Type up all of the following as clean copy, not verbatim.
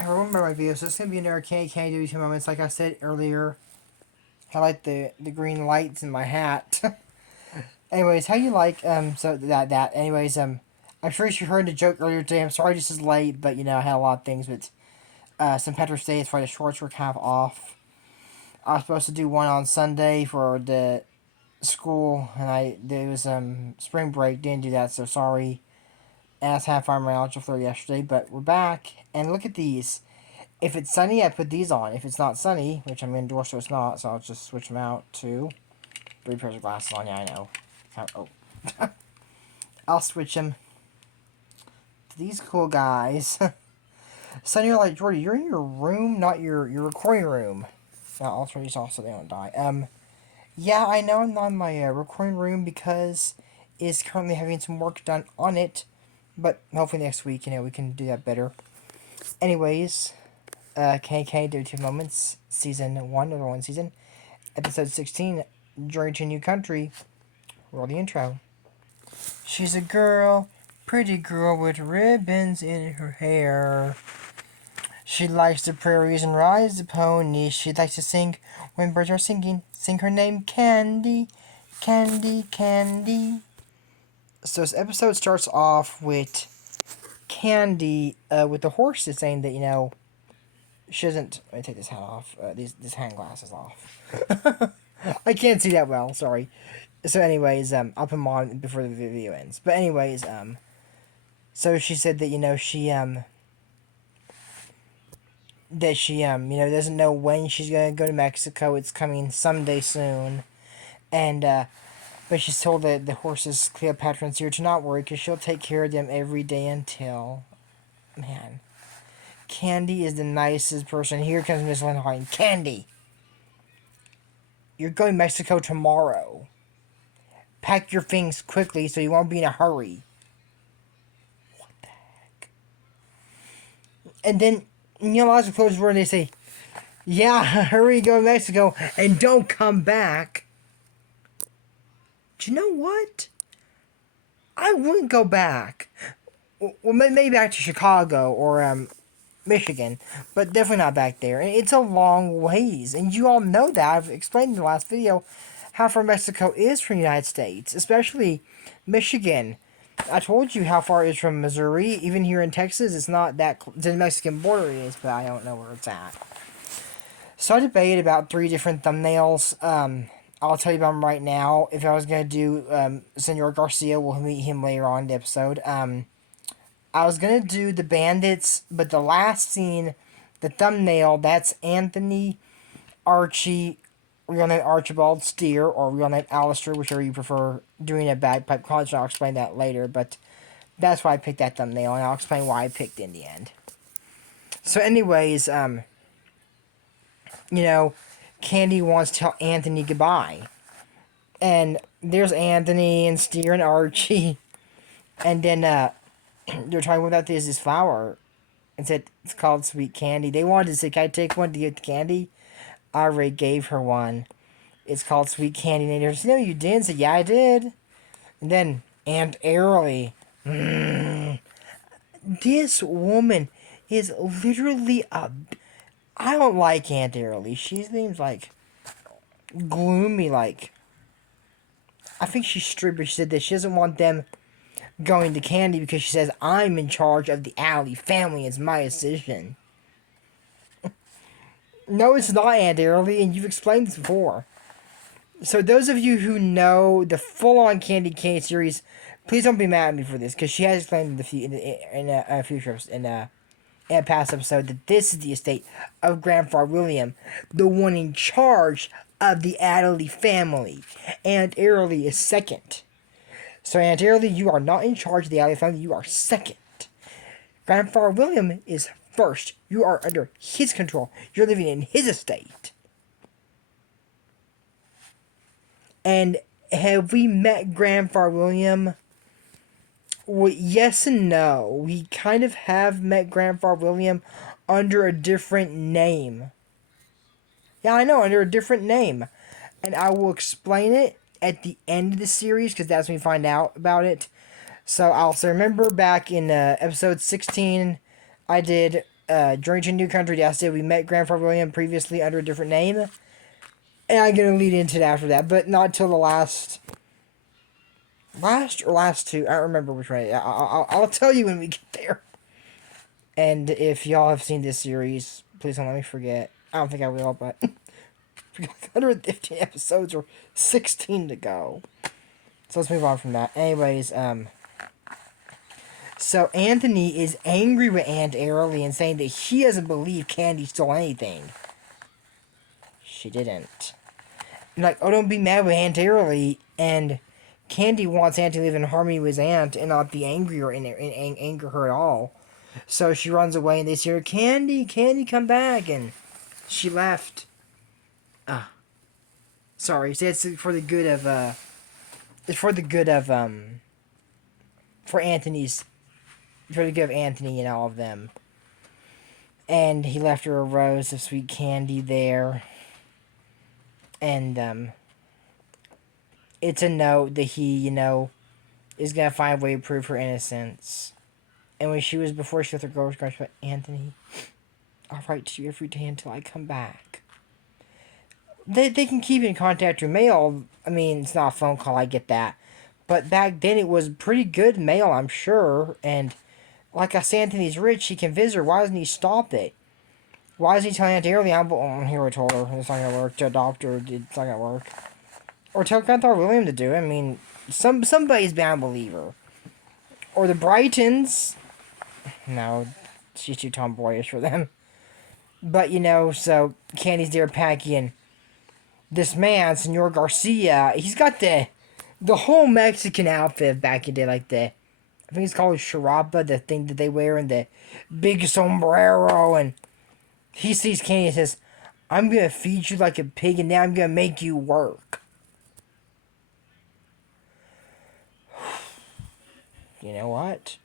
I remember my video, so it's gonna be another candy do 2 moments. Like I said earlier, I like the green lights in my hat. Anyways, how you like so that anyways I'm sure you heard the joke earlier today. I'm sorry this is late, but I had a lot of things. But St. Patrick's Day is why the shorts were kind of off. I was supposed to do one on Sunday for the school, and there was spring break. Didn't do that, so sorry. As half my algebra floor yesterday, but we're back. And look at these. If it's sunny, I put these on. If it's not sunny, which I'm indoors, so it's not, so I'll just switch them out to 3 pairs of glasses on. Yeah, I know. Oh. I'll switch them to these cool guys. Sonny, you're like, Jordy, you're in your room, not your recording room. Now, also, these also, they don't die. Yeah, I know I'm not in my recording room because it's currently having some work done on it. But hopefully next week, we can do that better. Anyways, KK WTF Moments, Season 1, number 1 season, Episode 16, Journey to a New Country. Roll the intro. She's a girl, pretty girl with ribbons in her hair. She likes the prairies and rides the pony. She likes to sing when birds are singing. Sing her name, Candy, Candy, Candy. So this episode starts off with Candy, with the horses saying that, she doesn't. Let me take this hat off. This hand glasses off. I can't see that well. Sorry. So, anyways, I'll put them on before the video ends. But anyways, so she said that she doesn't know when she's gonna go to Mexico. It's coming someday soon, and but she's told that the horses Cleopatra and Zero to not worry because she'll take care of them every day until, man. Candy is the nicest person. Here comes Miss Lindheim. Candy, you're going to Mexico tomorrow. Pack your things quickly so you won't be in a hurry. What the heck? And then, lots of close where they say, yeah, hurry, go to Mexico, and don't come back. Do you know what? I wouldn't go back. Well, maybe back to Chicago or, Michigan, but definitely not back there. And it's a long ways, and you all know that. I've explained in the last video how far Mexico is from the United States, especially Michigan. I told you how far it is from Missouri. Even here in Texas, it's not that close. The Mexican border is, but I don't know where it's at. So I debated about 3 different thumbnails. I'll tell you about them right now. If I was going to do Senor Garcia, we'll meet him later on in the episode. I was going to do the bandits, but the last scene, the thumbnail, that's Anthony, Archie, real name Archibald Steer, or real name Alistair, whichever you prefer, doing a bagpipe college, and I'll explain that later, but that's why I picked that thumbnail, and I'll explain why I picked it in the end. So anyways, Candy wants to tell Anthony goodbye. And there's Anthony and Steer and Archie. And then, they're talking about this flower. And said it's called Sweet Candy. They wanted to say, can I take one to give to Candy? I already gave her one. It's called Sweet Candy. And they said, no, you didn't. I said, yeah, I did. And then, Aunt Airly. This woman is literally a... I don't like Aunt Airly. She seems like gloomy, like... I think she's strict, but she said that she doesn't want them going to Candy because she says, I'm in charge of the Alley family. It's my decision. No, it's not, Aunt Airly, and you've explained this before. So those of you who know the full-on Candy Cane series, please don't be mad at me for this, because she has explained in a few trips, in a past episode, that this is the estate of Grandfather William, the one in charge of the Adderley family. Aunt Airly is second. So, Aunt Airly, you are not in charge of the Adderley family, you are second. Grandfather William is first. You are under his control. You're living in his estate. And have we met Grandfather William? Well, yes and no. We kind of have met Grandfather William under a different name. Yeah, I know, under a different name. And I will explain it at the end of the series, because that's when we find out about it. So, I'll remember back in episode 16, I did Journey to a New Country. I said we met Grandfather William previously under a different name. And I'm going to lead into it after that. But not till the last or last two. I don't remember which way. I'll tell you when we get there. And if y'all have seen this series, please don't let me forget. I don't think I will, but 115 episodes or 16 to go. So let's move on from that. Anyways, so Anthony is angry with Aunt Airly and saying that he doesn't believe Candy stole anything. She didn't. And like, oh, don't be mad with Aunt Airly. And Candy wants Aunt to live in harmony with his aunt and not be angry or anger her at all. So she runs away and they say, Candy, come back. And she left. Sorry, so it's for the good of, for Anthony's, for the good of Anthony and all of them. And he left her a rose of sweet candy there. And, it's a note that he, is gonna find a way to prove her innocence. And before she left her girl crush, but Anthony, I'll write to you every day until I come back. They can keep in contact through mail. I mean, it's not a phone call, I get that. But back then it was pretty good mail, I'm sure. And like I said, Anthony's rich, he can visit her. Why doesn't he stop it? Why is he telling Aunt Airly, here I told her, it's not gonna work. To adopt her, it's not gonna work. Or tell Grandpa William to do it. I mean, somebody's bound to believe her. Or the Brightons. No, she's too tomboyish for them. But, so Candy's there packing. This man, Senor Garcia, he's got the whole Mexican outfit back in the day, like I think it's called charapa, the thing that they wear, and the big sombrero, and he sees Candy and says, I'm gonna feed you like a pig, and now I'm gonna make you work. You know what?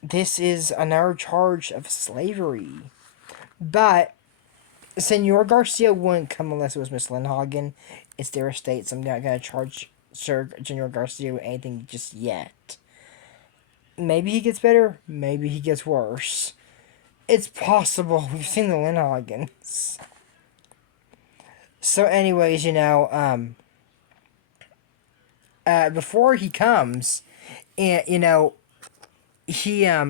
This is another charge of slavery. But Senor Garcia wouldn't come unless it was Miss Lindhagen. It's their estate, so I'm not going to charge Senor Garcia with anything just yet. Maybe he gets better. Maybe he gets worse. It's possible. We've seen the Lindhagens. So anyways, before he comes, and,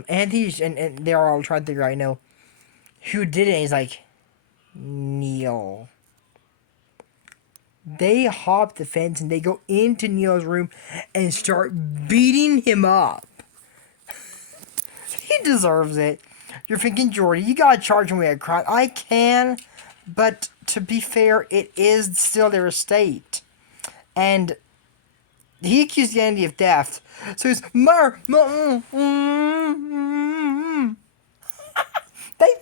Anthony's, and they're all trying to figure out, who did it, and he's like, Neil. They hop the fence and they go into Neil's room and start beating him up. He deserves it. You're thinking, Jordy, you gotta charge him with a crime. I can, but to be fair, it is still their estate. And he accused Andy of theft. So he's, They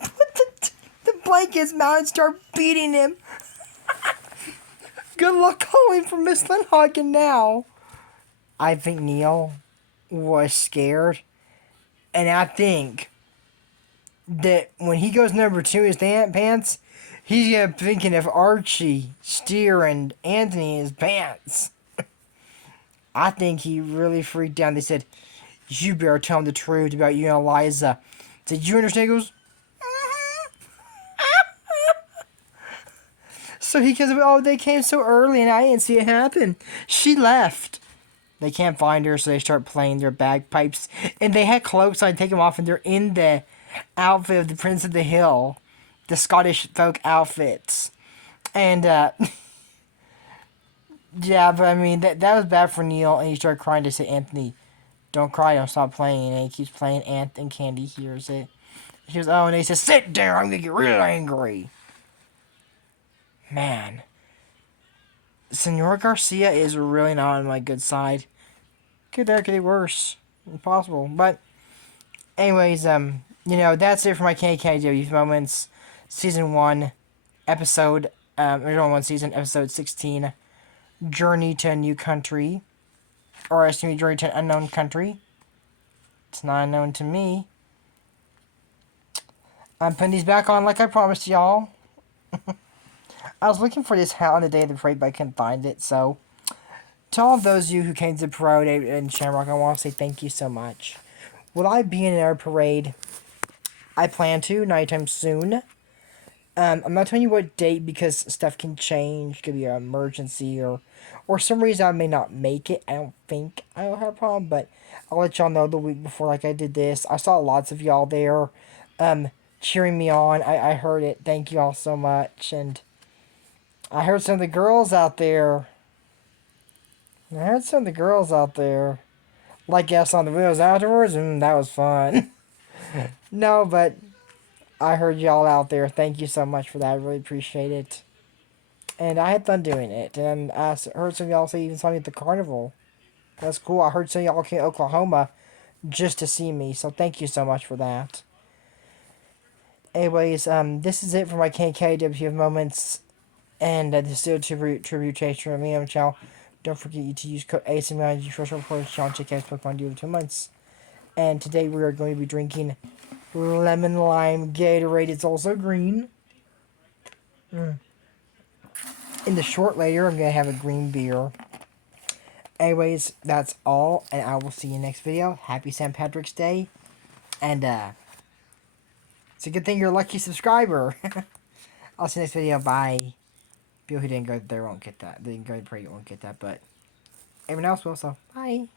put the blankets mount and start beating him. Good luck calling for Miss Lindhagen now. I think Neil was scared. And I think that when he goes number 2 in his pants, he's gonna be thinking of Archie, Steer, and Anthony in his pants. I think he really freaked out. They said, you better tell him the truth about you and Eliza. Did you understand? He goes, So he goes, they came so early and I didn't see it happen. She left. They can't find her, so they start playing their bagpipes. And they had cloaks, so I take them off, and they're in the outfit of the Prince of the Hill. The Scottish folk outfits. And, yeah, but I mean, that was bad for Neil, and he started crying to say, Anthony, don't cry, don't stop playing. And he keeps playing, and Candy hears it. He goes, and he says, sit down, I'm gonna get real angry. Man. Senor Garcia is really not on my good side. Could get worse. Impossible. But, anyways, that's it for my KKW moments. Season 1, episode, original 1 season, episode 16. Journey to a New Country. Or, excuse me, Journey to an Unknown Country. It's not unknown to me. I'm putting these back on like I promised y'all. I was looking for this hat on the day of the parade, but I couldn't find it, so to all of those of you who came to the parade and Shamrock, I want to say thank you so much. will I be in our parade? I plan to, not anytime soon. I'm not telling you what date because stuff can change. Could be an emergency or some reason I may not make it. I don't think I'll have a problem, but I'll let y'all know the week before like I did this. I saw lots of y'all there cheering me on. I heard it. Thank you all so much. And I heard some of the girls out there. I heard some of the girls out there. Like yes on the videos afterwards, and that was fun. No, but I heard y'all out there. Thank you so much for that. I really appreciate it. And I had fun doing it. And I heard some of y'all say even saw me at the carnival. That's cool. I heard some of y'all came to Oklahoma just to see me. So thank you so much for that. Anyways, this is it for my KKWTF moments. And this is still tribute to me on the channel. Don't forget to use code ASMR for short for Sean Check out Pokemon Duel 2 months. And today we are going to be drinking lemon lime Gatorade. It's also green. In the short later, I'm going to have a green beer. Anyways, that's all, and I will see you next video. Happy St. Patrick's Day, and it's a good thing you're a lucky subscriber. I'll see you next video. Bye. People who didn't go there won't get that. They didn't go to pray won't get that, but everyone else will. So bye.